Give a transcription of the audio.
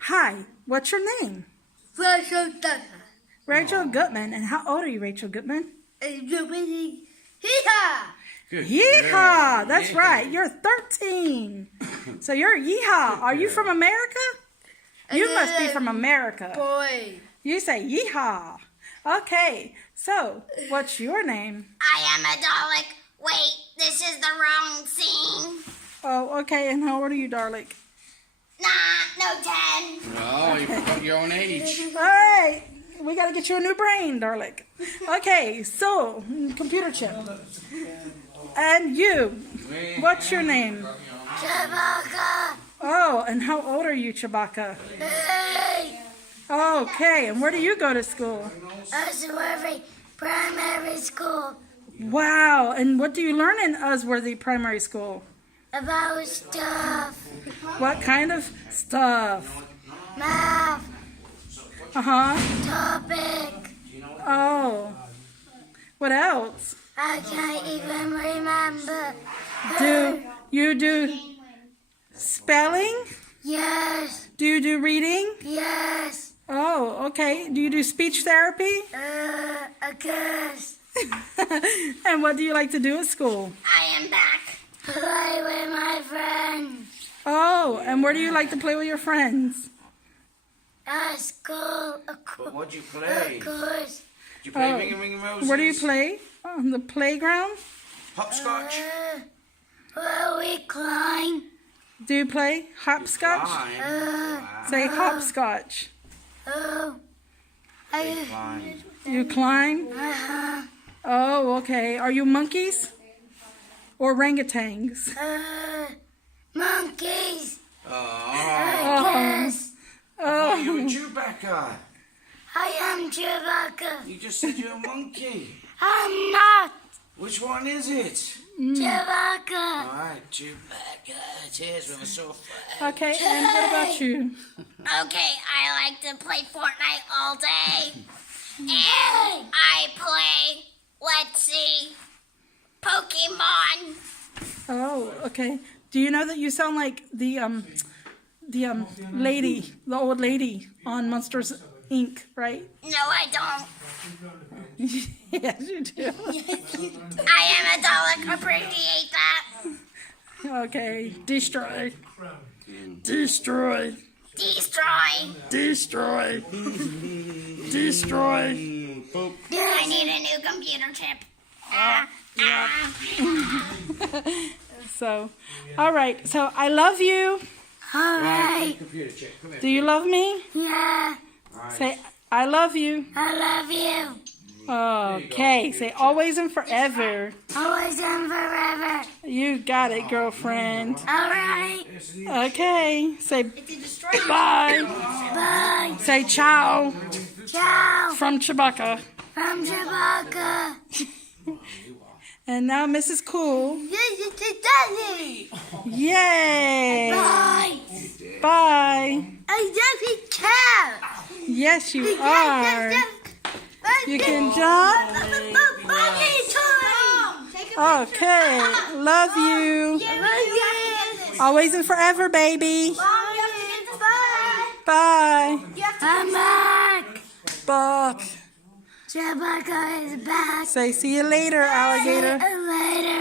Hi, what's your name? Rachel Tucker. Rachel Goodman. And how old are you, Rachel Goodman? Hee-haw! Yeehaw! That's right. You're 13. So you're yeehaw. Are you from America? You must be from America. Boy. You say yeehaw. Okay. So, what's your name? I am a Dalek. Wait, this is the wrong scene. Oh, okay. And how old are you, darling? Nah, no 10. No, you forgot your own age. All right. We got to get you a new brain, darling. Okay. So, computer chip. And you. What's your name? Chewbacca. Oh, and how old are you, Chewbacca? Hey. Okay. And where do you go to school? Osworthy Primary School. Wow. And what do you learn in Osworthy Primary School? About stuff. What kind of stuff? Math. Uh-huh. Topic. Oh. What else? I can't even remember. Do you do spelling? Yes. Do you do reading? Yes. Oh, okay. Do you do speech therapy? I guess. And what do you like to do at school? I am back. Play with my friends. Oh, and where do you like to play with your friends? At school. What'd you play? Of course. Did you play Ring Roses? Where do you play? On the playground? Hopscotch? Well, we climb. Do you play hopscotch? Climb. Say hopscotch. Oh. Climb. You climb? Oh, okay. Are you monkeys? Or orangutans? Monkeys. Oh, Yes. oh, you Oh, were Chewbacca. I am Chewbacca. You just said you're a monkey. I'm not Which one is it? Chewbacca. Alright, Chewbacca. Cheers with a sore throat. okay. And what about you? Okay, I like to play Fortnite all day. And I play, let's see, Pokemon. Oh, okay. Do you know that you sound like the lady, the old lady on Monsters Inc., right? No, I don't. Yes, you do. I am a Dalek. Appreciate that. Okay. Destroy. Destroy. Destroy. Destroy. Destroy. I need a new computer chip. So, all right. So, I love you. All right. Computer check. Come here. Do you love me? Yeah, Say, I love you. I love you. Okay. Say, always and forever. Always and forever. You got it, girlfriend. All right. Okay. Say, bye. Bye. Say, ciao Ciao. from Chewbacca. From Chewbacca. And now Mrs. Cool. Daddy. Yay. Bye. Bye. I love you, cow. Yes, you are. You can jump. Okay. Love you. Always and forever, baby. Bye. I'm back. Bye. Chewbacca is back. Say, see you later, alligator. Later,